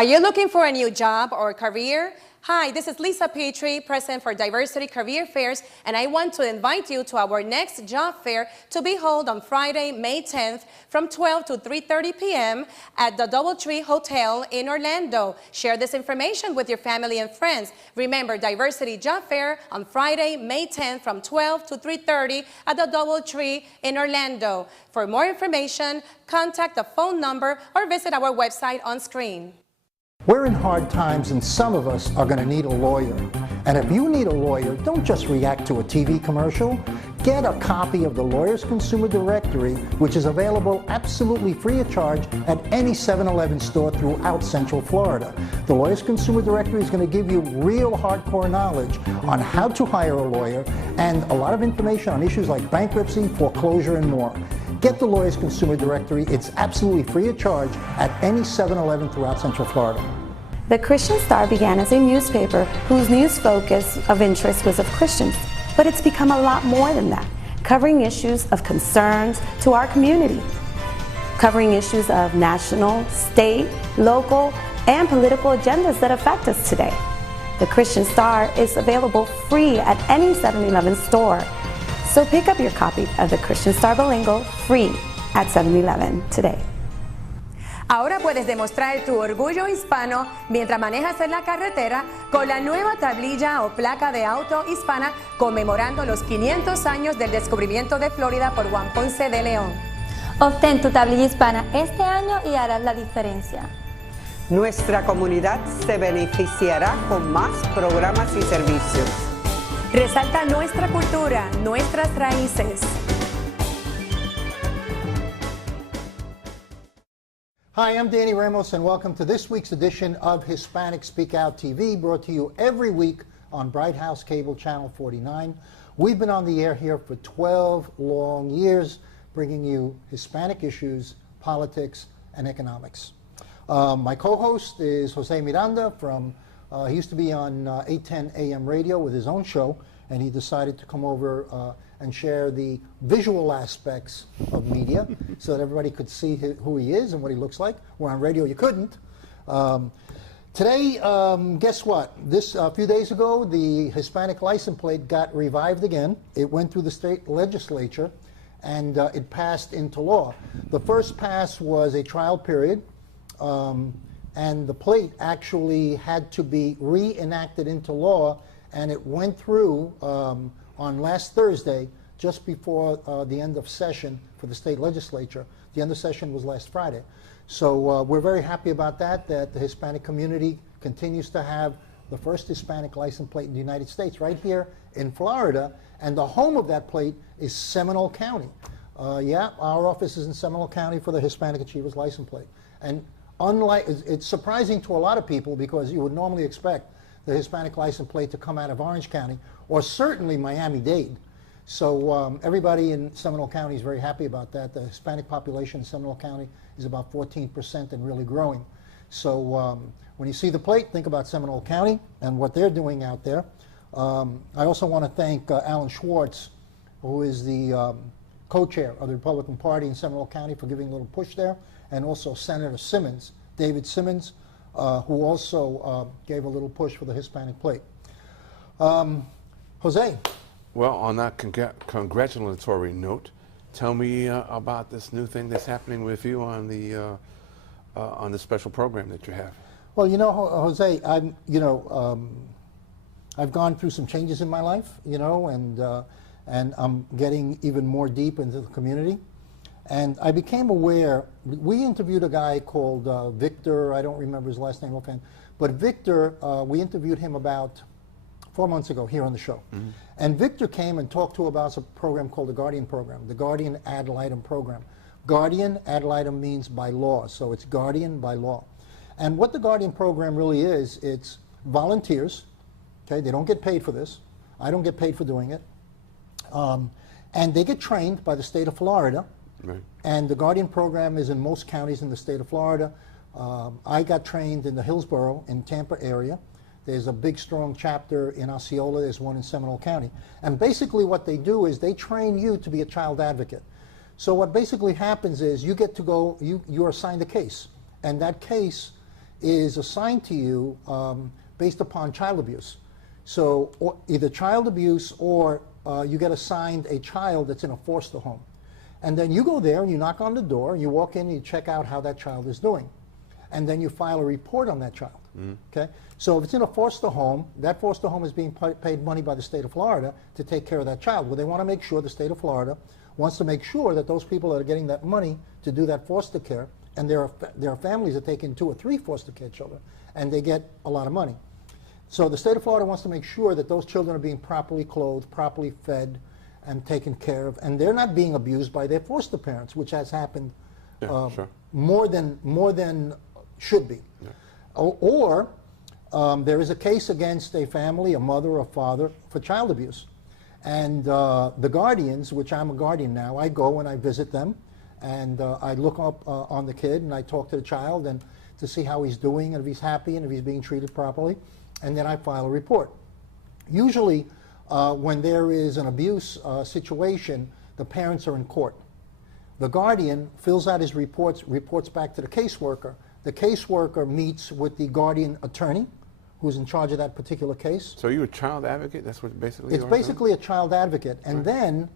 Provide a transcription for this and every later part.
Are you looking for a new job or career? Hi, this is Lisa Petrie, President for Diversity Career Fairs, and I want to invite you to our next job fair to be held on Friday, May 10th from 12 to 3:30 p.m. at the DoubleTree Hotel in Orlando. Share this information with your family and friends. Remember, Diversity Job Fair on Friday, May 10th from 12 to 3:30 at the DoubleTree in Orlando. For more information, contact the phone number or visit our website on screen. We're in hard times and some of us are going to need a lawyer. And if you need a lawyer, don't just react to a TV commercial. Get a copy of the Lawyers Consumer Directory, which is available absolutely free of charge at any 7-Eleven store throughout Central Florida. The Lawyers Consumer Directory is going to give you real hardcore knowledge on how to hire a lawyer and a lot of information on issues like bankruptcy, foreclosure, and more. Get the Lawyers Consumer Directory. It's absolutely free of charge at any 7-Eleven throughout Central Florida. The Christian Star began as a newspaper whose news focus of interest was of Christians, but it's become a lot more than that, covering issues of concerns to our community, covering issues of national, state, local, and political agendas that affect us today. The Christian Star is available free at any 7-Eleven store. So pick up your copy of the Christian Star Bilingual free at 7-Eleven today. Ahora puedes demostrar tu orgullo hispano mientras manejas en la carretera con la nueva tablilla o placa de auto hispana conmemorando los 500 años del descubrimiento de Florida por Juan Ponce de León. Obtén tu tablilla hispana este año y harás la diferencia. Nuestra comunidad se beneficiará con más programas y servicios. Resalta nuestra cultura, nuestras raíces. Hi, I'm Danny Ramos, and welcome to this week's edition of Hispanic Speak Out TV, brought to you every week on Bright House Cable Channel 49. We've been on the air here for 12 long years, bringing you Hispanic issues, politics, and economics. My co-host is Jose Miranda from he used to be on 810 AM radio with his own show, and he decided to come over and share the visual aspects of media so that everybody could see who he is and what he looks like. Where on radio you couldn't. Today, guess what? A few days ago, the Hispanic license plate got revived again. It went through the state legislature, and it passed into law. The first pass was a trial period. And the plate actually had to be reenacted into law, and it went through on last Thursday, just before the end of session for the state legislature. The end of session was last Friday. So we're very happy about that the Hispanic community continues to have the first Hispanic license plate in the United States, right here in Florida, and the home of that plate is Seminole County. Yeah, our office is in Seminole County for the Hispanic Achievers license plate. And unlike, it's surprising to a lot of people because you would normally expect the Hispanic license plate to come out of Orange County or certainly Miami-Dade. So everybody in Seminole County is very happy about that. The Hispanic population in Seminole County is about 14% and really growing. So when you see the plate, think about Seminole County and what they're doing out there. I also want to thank Alan Schwartz, who is the co-chair of the Republican Party in Seminole County, for giving a little push there, and also Senator Simmons, David Simmons, who also gave a little push for the Hispanic plate. Jose. Well, on that congratulatory note, tell me about this new thing that's happening with you on the special program that you have. Well, you know, Jose, I've gone through some changes in my life, and I'm getting even more deep into the community. And I became aware, we interviewed a guy called Victor, I don't remember his last name offhand, but Victor, we interviewed him about 4 months ago here on the show. Mm-hmm. And Victor came and talked to about a program called the Guardian Program, the Guardian Ad Litem Program. Guardian Ad Litem means by law, so it's Guardian by law. And what the Guardian Program really is, it's volunteers, okay, they don't get paid for this. I don't get paid for doing it. And they get trained by the state of Florida. Right. And the Guardian Program is in most counties in the state of Florida. I got trained in the Hillsborough in Tampa area. There's a big, strong chapter in Osceola. There's one in Seminole County. And basically what they do is they train you to be a child advocate. So what basically happens is you get to go, you're assigned a case. And that case is assigned to you based upon child abuse. So either child abuse or you get assigned a child that's in a foster home. And then you go there and you knock on the door, and you walk in and you check out how that child is doing. And then you file a report on that child. Okay? So if it's in a foster home, that foster home is being paid money by the state of Florida to take care of that child. Well, they want to make sure, the state of Florida wants to make sure that those people that are getting that money to do that foster care, and there are families that take in 2 or 3 foster care children, and they get a lot of money. So the state of Florida wants to make sure that those children are being properly clothed, properly fed, and taken care of, and they're not being abused by their foster parents, which has happened more than should be. Yeah. Or there is a case against a family, a mother or father, for child abuse. And the guardians, which I'm a guardian now, I go and I visit them, and I look up on the kid and I talk to the child and to see how he's doing and if he's happy and if he's being treated properly, and then I file a report. Usually when there is an abuse situation, the parents are in court. The guardian fills out his reports back to the caseworker. The caseworker meets with the guardian attorney, who's in charge of that particular case. So you're a child advocate? That's what basically It's basically a child advocate. And then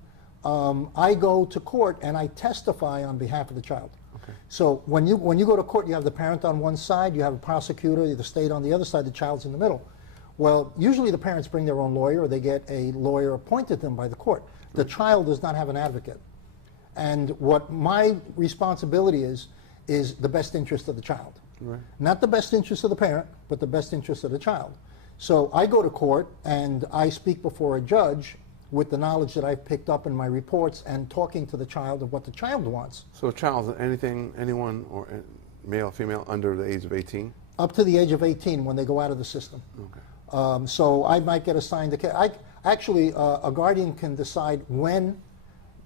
I go to court and I testify on behalf of the child. Okay. So when you go to court, you have the parent on one side, you have a prosecutor, the state on the other side, the child's in the middle. Well, usually the parents bring their own lawyer, or they get a lawyer appointed to them by the court. The child does not have an advocate. And what my responsibility is the best interest of the child. Right. Not the best interest of the parent, but the best interest of the child. So I go to court and I speak before a judge with the knowledge that I've picked up in my reports and talking to the child of what the child wants. So a child is anyone, or male or female, under the age of 18? Up to the age of 18 when they go out of the system. Okay. So I might get assigned a case. Actually, a guardian can decide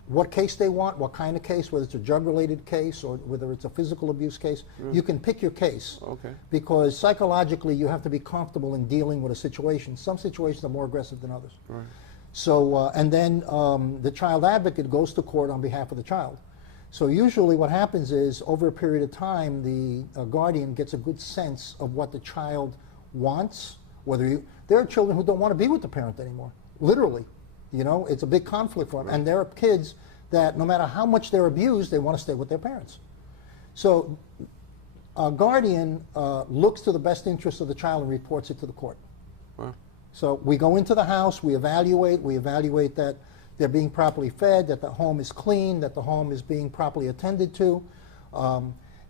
what case they want, what kind of case, whether it's a drug-related case or whether it's a physical abuse case. You can pick your case. Okay. Because psychologically you have to be comfortable in dealing with a situation. Some situations are more aggressive than others. Right. So, and then the child advocate goes to court on behalf of the child. So usually what happens is, over a period of time, the guardian gets a good sense of what the child wants. There are children who don't want to be with the parent anymore, literally. You know, it's a big conflict for them. And there are kids that no matter how much they're abused, they want to stay with their parents. So a guardian looks to the best interest of the child and reports it to the court. Wow. So we go into the house, we evaluate that they're being properly fed, that the home is clean, that the home is being properly attended to.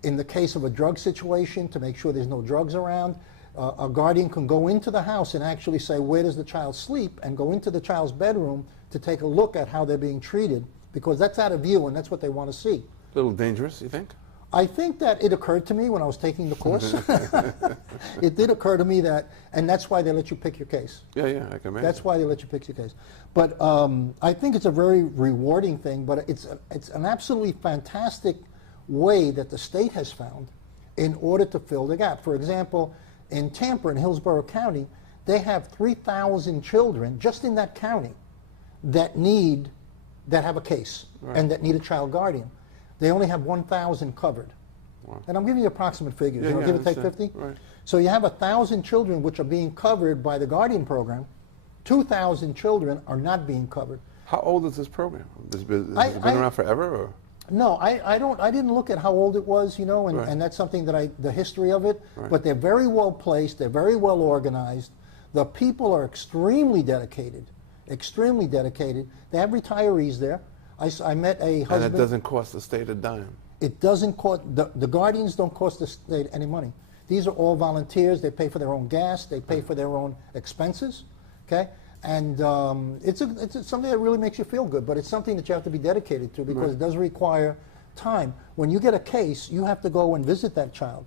In the case of a drug situation, to make sure there's no drugs around, a guardian can go into the house and actually say, where does the child sleep, and go into the child's bedroom to take a look at how they're being treated, because that's out of view and that's what they want to see. A little dangerous, you think? I think that it occurred to me when I was taking the course. It did occur to me that, and that's why they let you pick your case. Yeah, I can imagine. That's why they let you pick your case. But I think it's a very rewarding thing, but it's an absolutely fantastic way that the state has found in order to fill the gap. For example, in Tampa, in Hillsborough County, they have 3,000 children just in that county that have a case and that need a child guardian. They only have 1,000 covered. Wow. And I'm giving you approximate figures, give or take 50. Right. So you have 1,000 children which are being covered by the Guardian program. 2,000 children are not being covered. How old is this program? Has it been around forever? Or? No, I didn't look at how old it was, and that's something that the history of it, but they're very well placed, they're very well organized. The people are extremely dedicated. They have retirees there. I met a husband. And it doesn't cost the state a dime. It doesn't cost, the guardians don't cost the state any money. These are all volunteers. They pay for their own gas. They pay for their own expenses, okay? And it's something that really makes you feel good, but it's something that you have to be dedicated to because it does require time. When you get a case, you have to go and visit that child.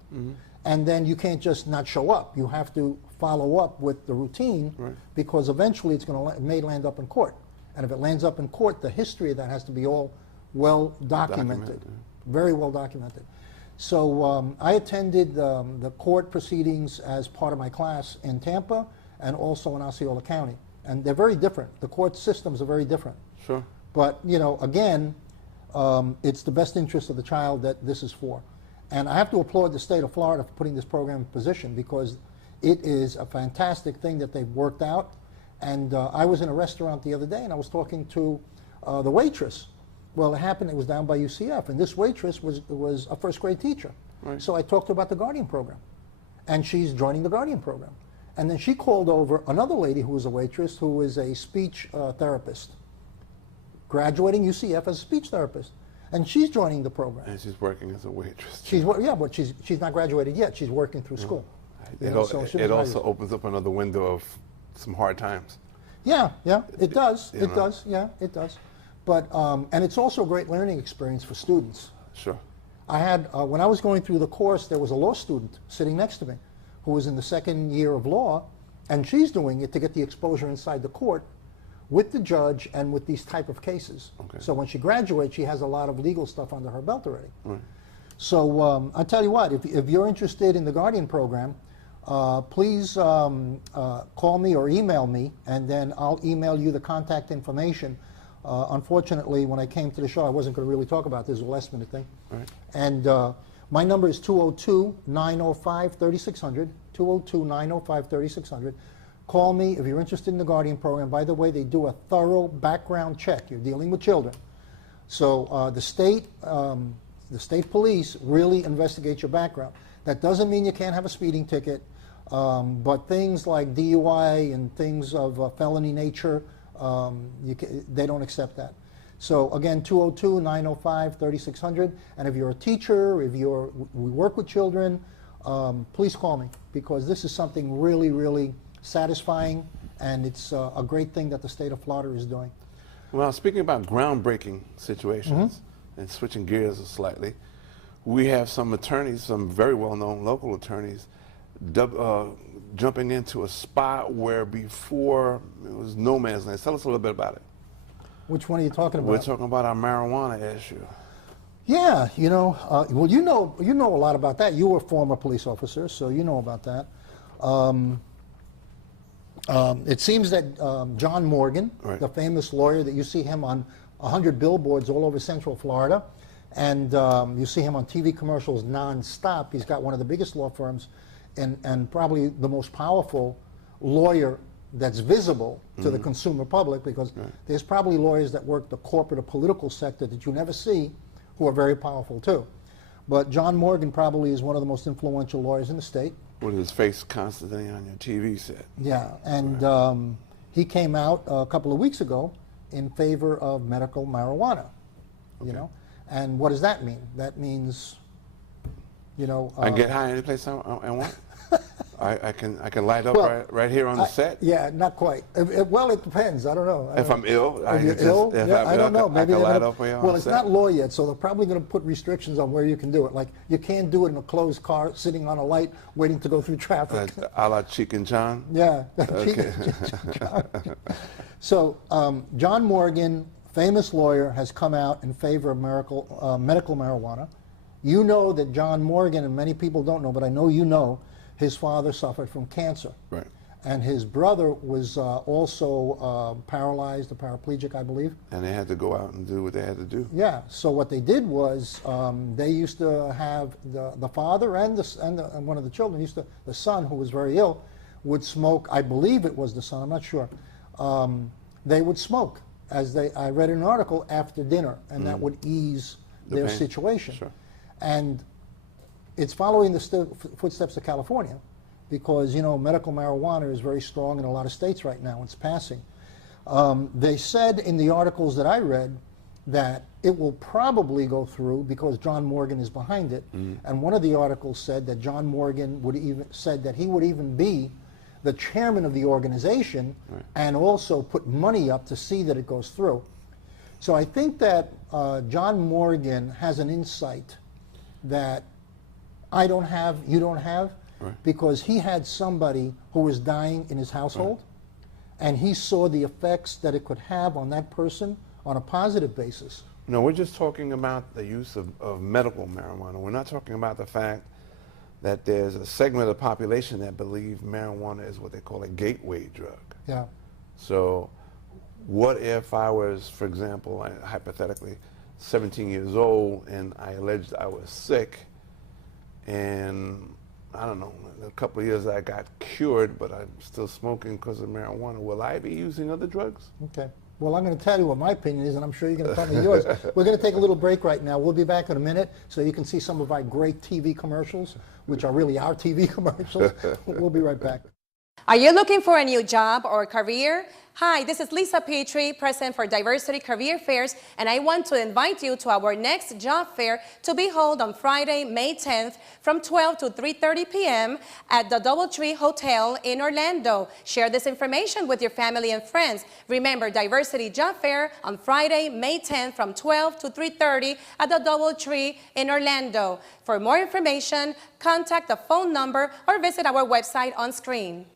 And then you can't just not show up. You have to follow up with the routine because eventually it may land up in court. And if it lands up in court, the history of that has to be all well documented. Very well documented. So I attended the court proceedings as part of my class in Tampa and also in Osceola County. And they're very different. The court systems are very different. Sure. But, again, it's the best interest of the child that this is for. And I have to applaud the state of Florida for putting this program in position, because it is a fantastic thing that they've worked out. And I was in a restaurant the other day, and I was talking to the waitress. Well, it was down by UCF, and this waitress was a first grade teacher. Right. So I talked to her about the Guardian program, and she's joining the Guardian program. And then she called over another lady who was a waitress, who is a speech therapist, graduating UCF as a speech therapist, and she's joining the program. And she's working as a waitress. Yeah, but she's not graduated yet. She's working through school. It also opens up another window of some hard times. Yeah, it does. You It know. does. Yeah, it does. But and it's also a great learning experience for students. Sure. I had when I was going through the course, there was a law student sitting next to me, who was in the second year of law, and she's doing it to get the exposure inside the court with the judge and with these type of cases. Okay. So when she graduates, she has a lot of legal stuff under her belt already. Right. So I'll tell you what, if you're interested in the Guardian program, please call me or email me, and then I'll email you the contact information. Unfortunately, when I came to the show, I wasn't going to really talk about this. It was a last minute thing. Right. And my number is 202-905-3600, 202-905-3600. Call me if you're interested in the Guardian program. By the way, they do a thorough background check. You're dealing with children. So the state police really investigate your background. That doesn't mean you can't have a speeding ticket, but things like DUI and things of felony nature, they don't accept that. So again, 202-905-3600. And if you're a teacher, we work with children, please call me, because this is something really, really satisfying, and it's a great thing that the state of Florida is doing. Well, speaking about groundbreaking situations and switching gears slightly, we have some attorneys, some very well-known local attorneys, jumping into a spot where before it was no man's land. Tell us a little bit about it. Which one are you talking about? We're talking about our marijuana issue. Yeah, well, you know a lot about that. You were a former police officer, so you know about that. It seems that John Morgan, Right. the famous lawyer that you see him on 100 billboards all over Central Florida, and you see him on TV commercials nonstop. He's got one of the biggest law firms and probably the most powerful lawyer that's visible to the consumer public, because there's probably lawyers that work the corporate or political sector that you never see who are very powerful too. But John Morgan probably is one of the most influential lawyers in the state. With his face constantly on your TV set. Yeah, and he came out a couple of weeks ago in favor of medical marijuana, you know. And what does that mean? That means, I can get high any place I want. I can light up right here on the set. Yeah, not quite. Well, it depends. I don't know. If I'm ill, If you're ill, I don't know. Maybe I can they're light gonna, up for you on well, the it's set. not law yet, so they're probably going to put restrictions on where you can do it. Like, you can't do it in a closed car, sitting on a light, waiting to go through traffic. A la Cheek and John. Yeah. Okay. So John Morgan, famous lawyer, has come out in favor of medical marijuana. You know that John Morgan, and many people don't know, but I know you know, his father suffered from cancer. Right. And his brother was also paralyzed, or paraplegic, I believe. And they had to go out and do what they had to do. Yeah. So what they did was they used to have the father and one of the children the son, who was very ill, would smoke. I believe it was the son. I'm not sure. They would smoke I read in an article, after dinner, and that would ease their pain. situation. Sure. And it's following the footsteps of California, because medical marijuana is very strong in a lot of states right now. It's passing. They said in the articles that I read that it will probably go through because John Morgan is behind it. And one of the articles said that John Morgan said that he would even be the chairman of the organization, and also put money up to see that it goes through. So I think that John Morgan has an insight that I don't have, you don't have, because he had somebody who was dying in his household, and he saw the effects that it could have on that person on a positive basis. No, we're just talking about the use of medical marijuana. We're not talking about the fact that there's a segment of the population that believe marijuana is what they call a gateway drug. Yeah. So what if I was, for example, hypothetically, 17 years old, and I alleged I was sick, and I don't know, in a couple of years I got cured, but I'm still smoking because of marijuana. Will I be using other drugs? Okay. Well, I'm going to tell you what my opinion is, and I'm sure you're going to tell me yours. We're going to take a little break right now. We'll be back in a minute so you can see some of our great TV commercials, which are really our TV commercials. We'll be right back. Are you looking for a new job or career? Hi, this is Lisa Petrie, President for Diversity Career Fairs, and I want to invite you to our next job fair to be held on Friday, May 10th from 12 to 3:30 p.m. at the DoubleTree Hotel in Orlando. Share this information with your family and friends. Remember, Diversity Job Fair on Friday, May 10th from 12 to 3:30 at the DoubleTree in Orlando. For more information, contact the phone number or visit our website on screen.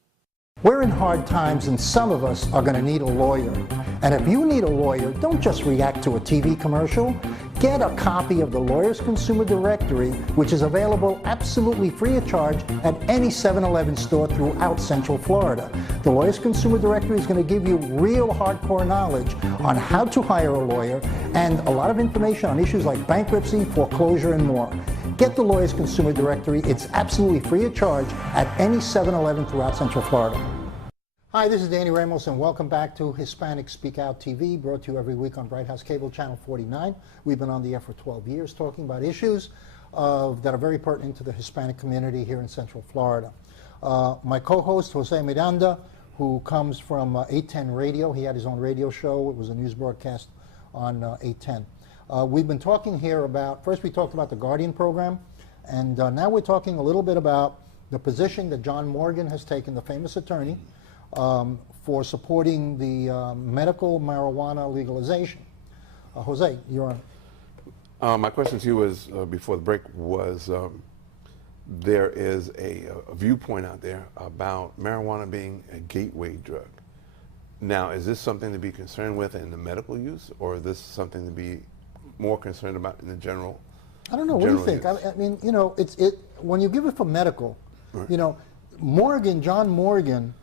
We're in hard times, and some of us are going to need a lawyer. And if you need a lawyer, don't just react to a TV commercial. Get a copy of the Lawyers Consumer Directory, which is available absolutely free of charge at any 7-Eleven store throughout Central Florida. The Lawyers Consumer Directory is going to give you real hardcore knowledge on how to hire a lawyer and a lot of information on issues like bankruptcy, foreclosure, and more. Get the Lawyers Consumer Directory. It's absolutely free of charge at any 7-Eleven throughout Central Florida. Hi, this is Danny Ramos, and welcome back to Hispanic Speak Out TV, brought to you every week on Bright House Cable Channel 49. We've been on the air for 12 years talking about issues that are very pertinent to the Hispanic community here in Central Florida. My co-host, Jose Miranda, who comes from 810 Radio. He had his own radio show. It was a news broadcast on 810. We've been talking here about, first we talked about the Guardian program, and now we're talking a little bit about the position that John Morgan has taken, the famous attorney, for supporting the medical marijuana legalization. Jose, you're on. My question to you was, before the break, was there is a viewpoint out there about marijuana being a gateway drug. Now, is this something to be concerned with in the medical use, or is this something to be more concerned about in the general? I don't know. What do you think? I mean, you know, when you give it for medical, right. You know, John Morgan,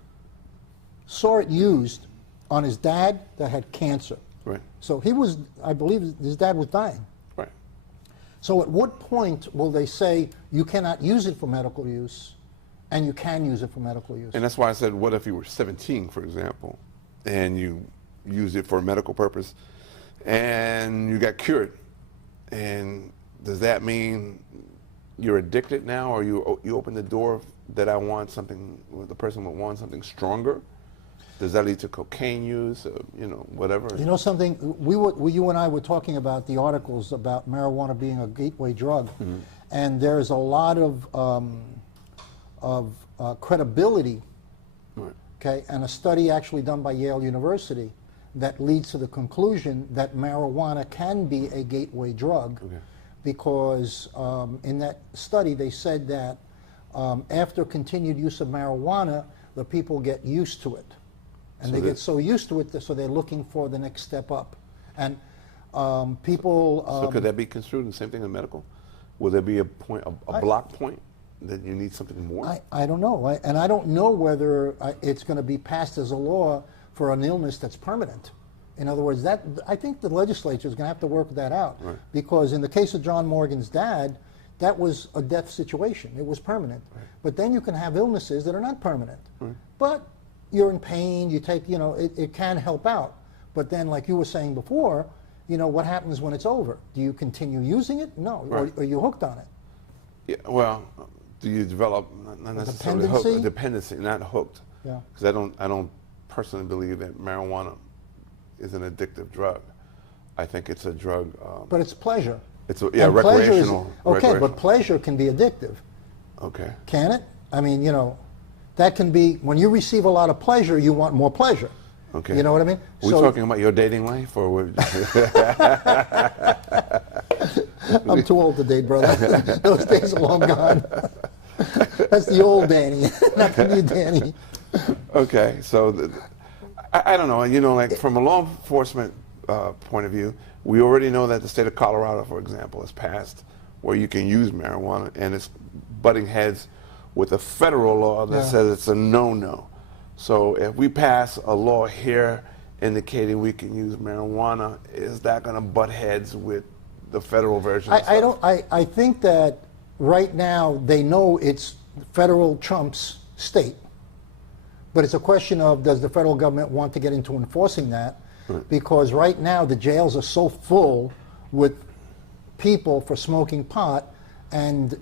saw it used on his dad that had cancer. Right. So he was, I believe, his dad was dying. Right. So at what point will they say you cannot use it for medical use, and you can use it for medical use? And that's why I said, what if you were 17, for example, and you used it for a medical purpose, and you got cured? And does that mean you're addicted now, or you open the door that I want something, the person would want something stronger? Does that lead to cocaine use, you know, whatever? You know something, you and I were talking about the articles about marijuana being a gateway drug, mm-hmm. and there's a lot of credibility, right. Okay, and a study actually done by Yale University that leads to the conclusion that marijuana can be a gateway drug, okay. Because in that study they said that after continued use of marijuana, the people get used to it. And so they get so used to it, so they're looking for the next step up. And people... so could that be construed the same thing in medical? Will there be a point, a block point, that you need something more? I don't know. And I don't know whether it's going to be passed as a law for an illness that's permanent. In other words, I think the legislature is going to have to work that out. Right. Because in the case of John Morgan's dad, that was a death situation. It was permanent. Right. But then you can have illnesses that are not permanent. Right. But you're in pain, you take, you know, it can help out. But then, like you were saying before, you know, what happens when it's over? Do you continue using it? No. Right. Or are you hooked on it? Yeah, well, do you develop, not necessarily hooked, dependency, not hooked. Yeah. Because I don't personally believe that marijuana is an addictive drug. I think it's a drug. But it's pleasure. It's recreational. Okay, but pleasure can be addictive. Okay. Can it? I mean, you know, that can be, when you receive a lot of pleasure, you want more pleasure. Okay. You know what I mean? Are we talking about your dating life, or I'm too old to date, brother. Those days are long gone. That's the old Danny, not the new Danny. Okay, so I don't know. You know, like from a law enforcement point of view, we already know that the state of Colorado, for example, has passed where you can use marijuana, and it's butting heads with a federal law that says it's a no-no. So if we pass a law here indicating we can use marijuana, is that going to butt heads with the federal version? I think that right now they know it's federal trumps state. But it's a question of, does the federal government want to get into enforcing that? Right. Because right now the jails are so full with people for smoking pot, and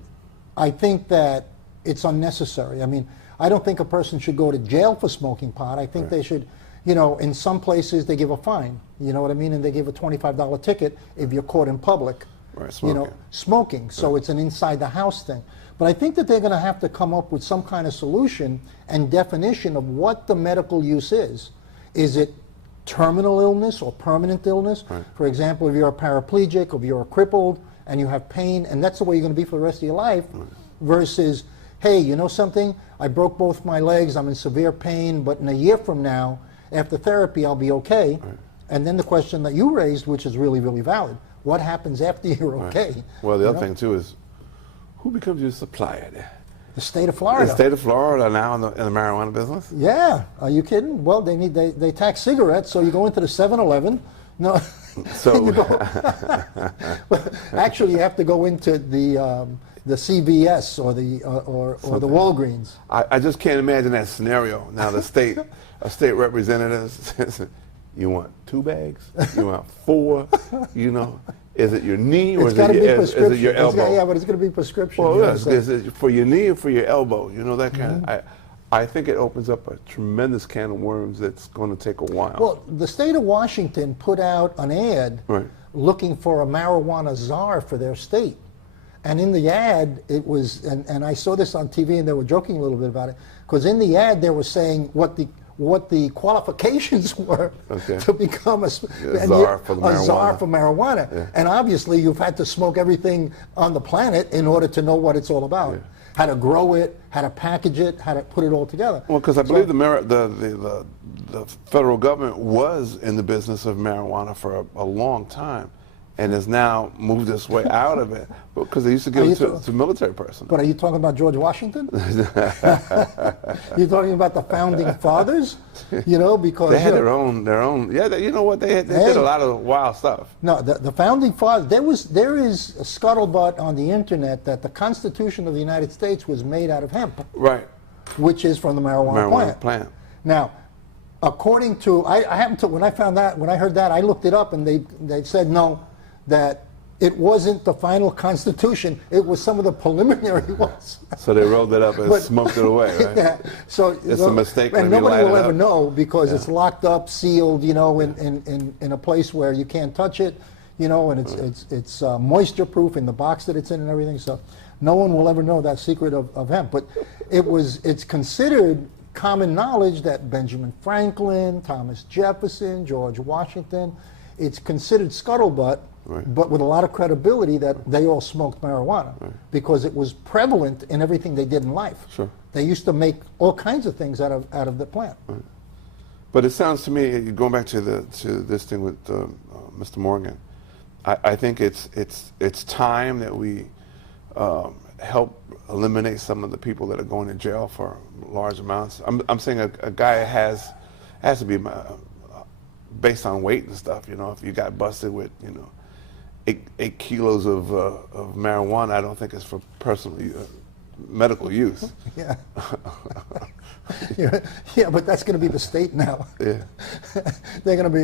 I think that it's unnecessary. I mean, I don't think a person should go to jail for smoking pot. I think they should, you know, in some places they give a fine, you know what I mean, and they give a $25 ticket if you're caught in public, Right, you know, smoking. So it's an inside the house thing. But I think that they're going to have to come up with some kind of solution and definition of what the medical use is. Is it terminal illness or permanent illness? Right. For example, if you're a paraplegic, or if you're crippled and you have pain, and that's the way you're going to be for the rest of your life, versus, hey, you know something? I broke both my legs, I'm in severe pain, but in a year from now, after therapy, I'll be okay. Right. And then the question that you raised, which is really, really valid, what happens after you're okay? Well, the You other know? thing too is, who becomes your supplier there? The state of Florida. The state of Florida now in the marijuana business? Yeah, are you kidding? Well, they tax cigarettes, so you go into the 7-Eleven. No, So you go, actually, you have to go into the CVS or the Walgreens. I just can't imagine that scenario. Now a state representative says, you want 2 bags? You want 4? You know, is it your knee or It's is got to be it prescription. your elbow? Yeah, but it's going to be prescription. Well, you know, yes, so- is it for your knee or for your elbow? You know, that kind of. I think it opens up a tremendous can of worms that's going to take a while. Well, the state of Washington put out an ad Right. looking for a marijuana czar for their state. And in the ad, it was, and I saw this on TV and they were joking a little bit about it, because in the ad they were saying what the qualifications were to become a czar for the marijuana. czar for marijuana. Yeah. And obviously you've had to smoke everything on the planet in order to know what it's all about. Yeah. How to grow it, how to package it, how to put it all together. Well, because I believe the federal government was in the business of marijuana for a long time, and has now moved its way out of it because they used to give it to military personnel. But are you talking about George Washington? You're talking about the founding fathers? You know, because They had you know, their own. Yeah, you know what? They did a lot of wild stuff. No, the founding fathers. There is a scuttlebutt on the internet that the Constitution of the United States was made out of hemp, Right. which is from the marijuana plant. Now, according to I happened to when I heard that, I looked it up and they said no, that it wasn't the final Constitution. It was some of the preliminary ones. So they rolled it up and But- smoked it away, right? Yeah, so It's a mistake and when you nobody light will it ever up. know because Yeah. it's locked up, sealed, you know, in a place where you can't touch it, you know, and it's moisture proof in the box that it's in and everything. So no one will ever know that secret of hemp. But it's considered common knowledge that Benjamin Franklin, Thomas Jefferson, George Washington, it's considered scuttlebutt. Right. But with a lot of credibility that they all smoked marijuana because it was prevalent in everything they did in life. Sure. They used to make all kinds of things out of the plant. But it sounds to me, going back to this thing with Mr. Morgan, I think it's time that we help eliminate some of the people that are going to jail for large amounts. I'm saying a guy has to be based on weight and stuff. You know, if you got busted with 8 kilos of marijuana, I don't think it's for personal medical use. Yeah. Yeah, but that's going to be the state now. Yeah. They're going to be,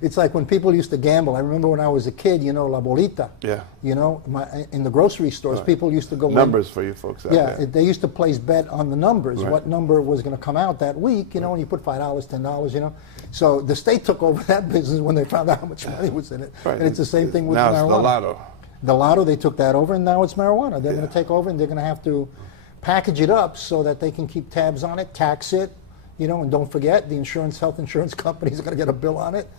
it's like when people used to gamble. I remember when I was a kid, La Bolita. Yeah. You know, in the grocery stores, people used to go Numbers for you folks out Yeah, there. they used to place bet on the numbers, Right. what number was going to come out that week, and you put $5, $10, So the state took over that business when they found out how much money was in it. Right. And it's the same thing with now marijuana. it's the lotto. The lotto, they took that over, and now it's marijuana. They're going to take over, and they're going to have to package it up so that they can keep tabs on it, tax it, and don't forget, the health insurance companies are going to get a bill on it.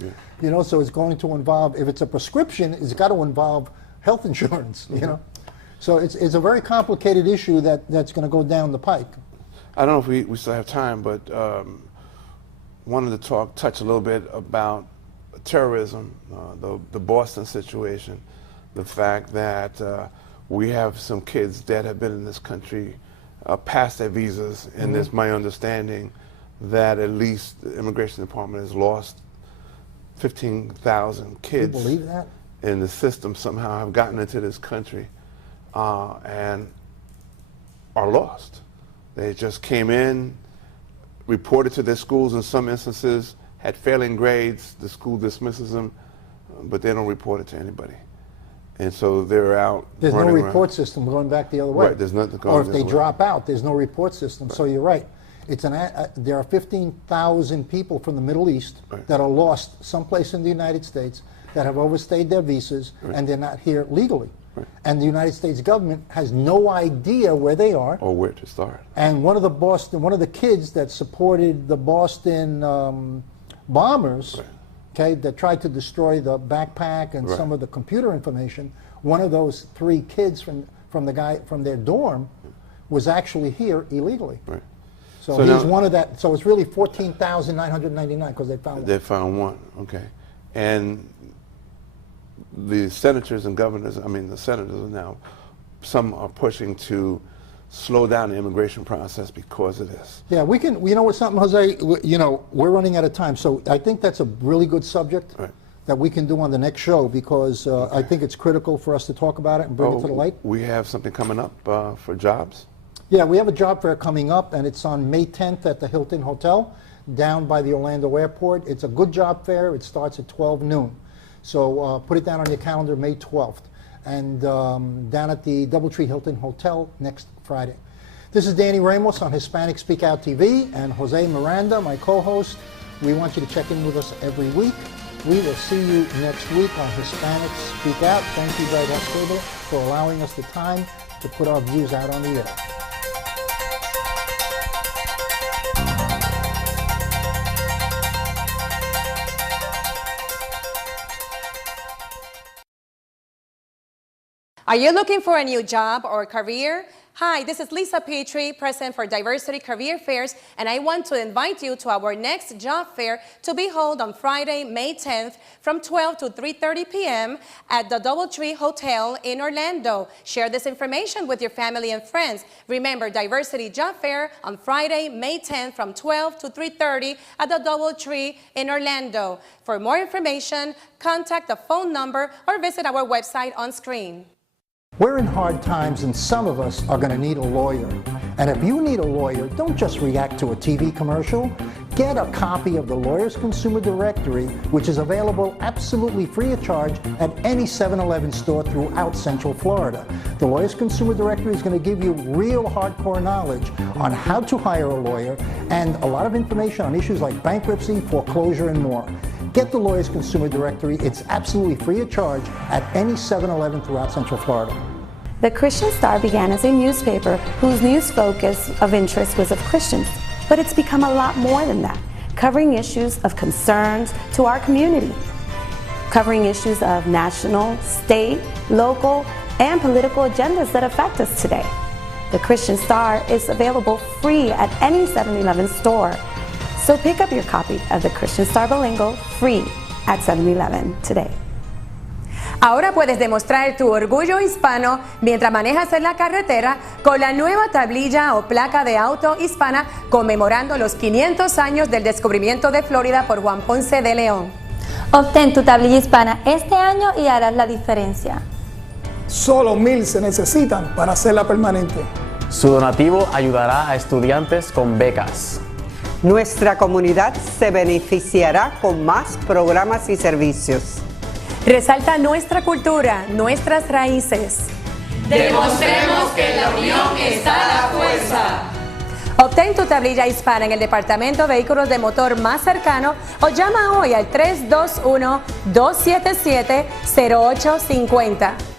Yeah. So it's going to involve, if it's a prescription, it's got to involve health insurance, So it's a very complicated issue that's going to go down the pike. I don't know if we still have time, but wanted to touch a little bit about terrorism, the Boston situation, the fact that we have some kids that have been in this country past their visas, and it's my understanding that at least the Immigration Department has lost 15,000 kids. Can you believe that? In the system somehow have gotten into this country. and are lost. They just came in, reported to their schools in some instances, had failing grades, the school dismisses them, but they don't report it to anybody. And so they're out. There's no running report around. system going back the other way. Right, there's nothing going Or if the they other way. drop out, there's no report system. So you're right. It's there are 15,000 people from the Middle East Right. that are lost someplace in the United States that have overstayed their visas and they're not here legally. And the United States government has no idea where they are. Or where to start. And one of the kids that supported the Boston bombers, okay, that tried to destroy the backpack and some of the computer information, one of those 3 kids from their dorm was actually here illegally. Right. So, So he's now- one of that. So it's really 14,999 because they found one. They found one, okay. And the senators and governors, I mean the senators are now, some are pushing to slow down the immigration process because of this. Yeah, we can. You know what, something, Jose? We're running out of time, so I think that's a really good subject that we can do on the next show because I think it's critical for us to talk about it and bring it to the light. We have something coming up for jobs. Yeah, we have a job fair coming up, and it's on May 10th at the Hilton Hotel down by the Orlando Airport. It's a good job fair. It starts at 12 noon. So put it down on your calendar, May 12th, and down at the Doubletree Hilton Hotel next Friday. This is Danny Ramos on Hispanic Speak Out TV, and Jose Miranda, my co-host. We want you to check in with us every week. We will see you next week on Hispanic Speak Out. Thank you very much, Gabriel, for allowing us the time to put our views out on the air. Are you looking for a new job or career? Hi, this is Lisa Petrie, President for Diversity Career Fairs, and I want to invite you to our next job fair to be held on Friday, May 10th from 12 to 3:30 p.m. at the Doubletree Hotel in Orlando. Share this information with your family and friends. Remember, Diversity Job Fair on Friday, May 10th from 12 to 3:30 at the Doubletree in Orlando. For more information, contact the phone number or visit our website on screen. We're in hard times, and some of us are going to need a lawyer. And if you need a lawyer, don't just react to a TV commercial. Get a copy of the Lawyers Consumer Directory, which is available absolutely free of charge at any 7-Eleven store throughout Central Florida. The Lawyers Consumer Directory is going to give you real hardcore knowledge on how to hire a lawyer and a lot of information on issues like bankruptcy, foreclosure, and more. Get the Lawyers Consumer Directory. It's absolutely free of charge at any 7-Eleven throughout Central Florida. The Christian Star began as a newspaper whose news focus of interest was of Christians, but it's become a lot more than that, covering issues of concerns to our community, covering issues of national, state, local, and political agendas that affect us today. The Christian Star is available free at any 7-Eleven store. So pick up your copy of the Christian Star Bilingual free at 7-Eleven today. Ahora puedes demostrar tu orgullo hispano mientras manejas en la carretera con la nueva tablilla o placa de auto hispana conmemorando los 500 años del descubrimiento de Florida por Juan Ponce de León. Obtén tu tablilla hispana este año y harás la diferencia. Solo 1,000 se necesitan para hacerla permanente. Su donativo ayudará a estudiantes con becas. Nuestra comunidad se beneficiará con más programas y servicios. Resalta nuestra cultura, nuestras raíces. Demostremos que en la unión está la fuerza. Obtén tu tablilla hispana en el Departamento de Vehículos de Motor más cercano o llama hoy al 321-277-0850.